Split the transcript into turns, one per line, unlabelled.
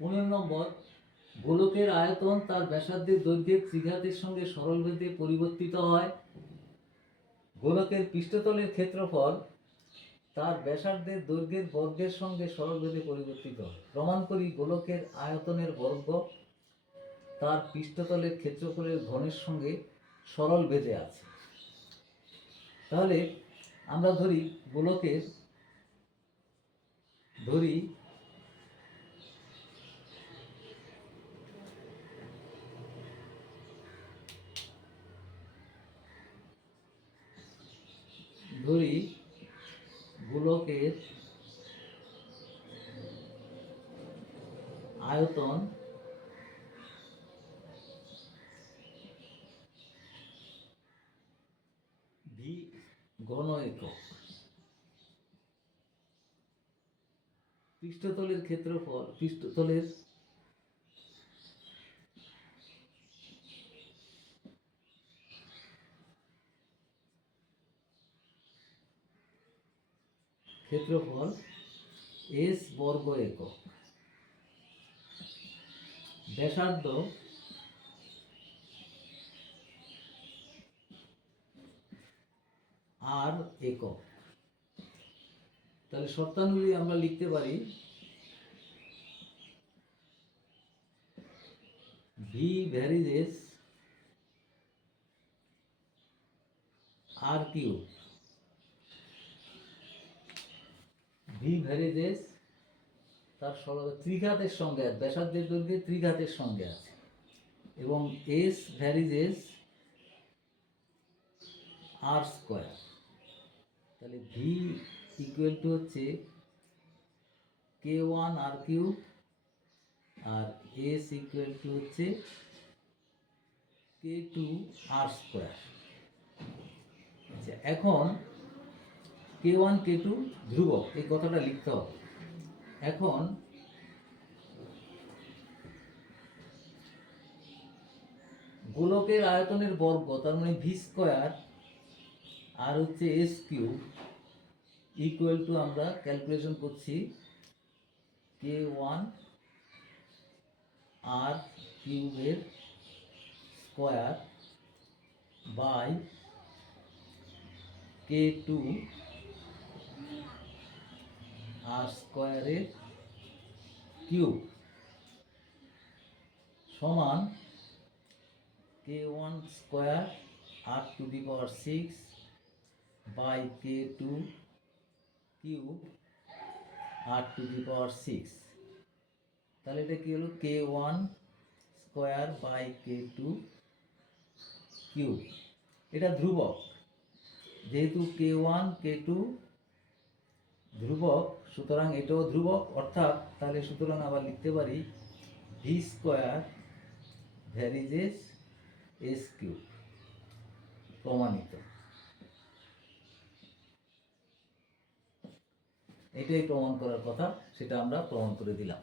পনেরো নম্বর, গোলকের আয়তন তার ব্যাসার্ধের দৈর্ঘ্যের ত্রিঘাতের সঙ্গে সরলভেদে পরিবর্তিত হয়। গোলকের পৃষ্ঠতলের ক্ষেত্রফল তার ব্যাসার্ধের দৈর্ঘ্যের বর্গের সঙ্গে সরলভেদে পরিবর্তিত হয়। প্রমাণ করি গোলকের আয়তনের বর্গ তার পৃষ্ঠতলের ক্ষেত্রফলের ঘনের সঙ্গে সরল ভেদে আছে। তাহলে আমরা ধরি গোলকের, ধরি ধরি গোলকের আয়তন ভি ঘন একক। পৃষ্ঠতলের ক্ষেত্রফল পৃষ্ঠতলের ক্ষেত্রফল এস বর্গ একক। ব্যাসার্ধ আর একক। তাহলে শর্তানুযায়ী আমরা লিখতে পারি ভি ভ্যারিজেস আর কিউ ভি ভ্যারিজেস তার ত্রিঘাতের সঙ্গে আছে, ব্যাসার্ধের দৈর্ঘ্যে ত্রিঘাতের সঙ্গে আছে। এবং এস ভ্যারিজেস আর স্কোয়ার। তাহলে ভি ইকুয়াল টু হচ্ছে কে ওয়ান, আর কিউ আর এস ইকুয়াল টু হচ্ছে কে টু, আর স্কোয়ার। আচ্ছা এখন কে ওয়ান কে টু ধ্রুবক, এই কথাটা লিখতে হবে। এখন গোলকের আয়তনের বর্গ, তার মানে ভি স্কোয়ার আর হচ্ছে এস কিউ ইকুয়াল টু আমরা ক্যালকুলেশন করছি কে ওয়ান আর কিউবের স্কোয়ার বাই কে টু আর স্কোয়ারের কিউব সমান K one square R to the power six by K two cube R to the power six তাহলে এটা কি হলো? K one square by K two cube এটা ধ্রুবক। যেহেতু কে ওয়ান কে টু ধ্রুবক, সুতরাং এটাও ধ্রুবক, অর্থাৎ তাহলে সুতরাং আবার লিখতে পারি V square varies S cube প্রমাণিত। এটাই প্রমাণ করার কথা, সেটা আমরা প্রমাণ করে দিলাম।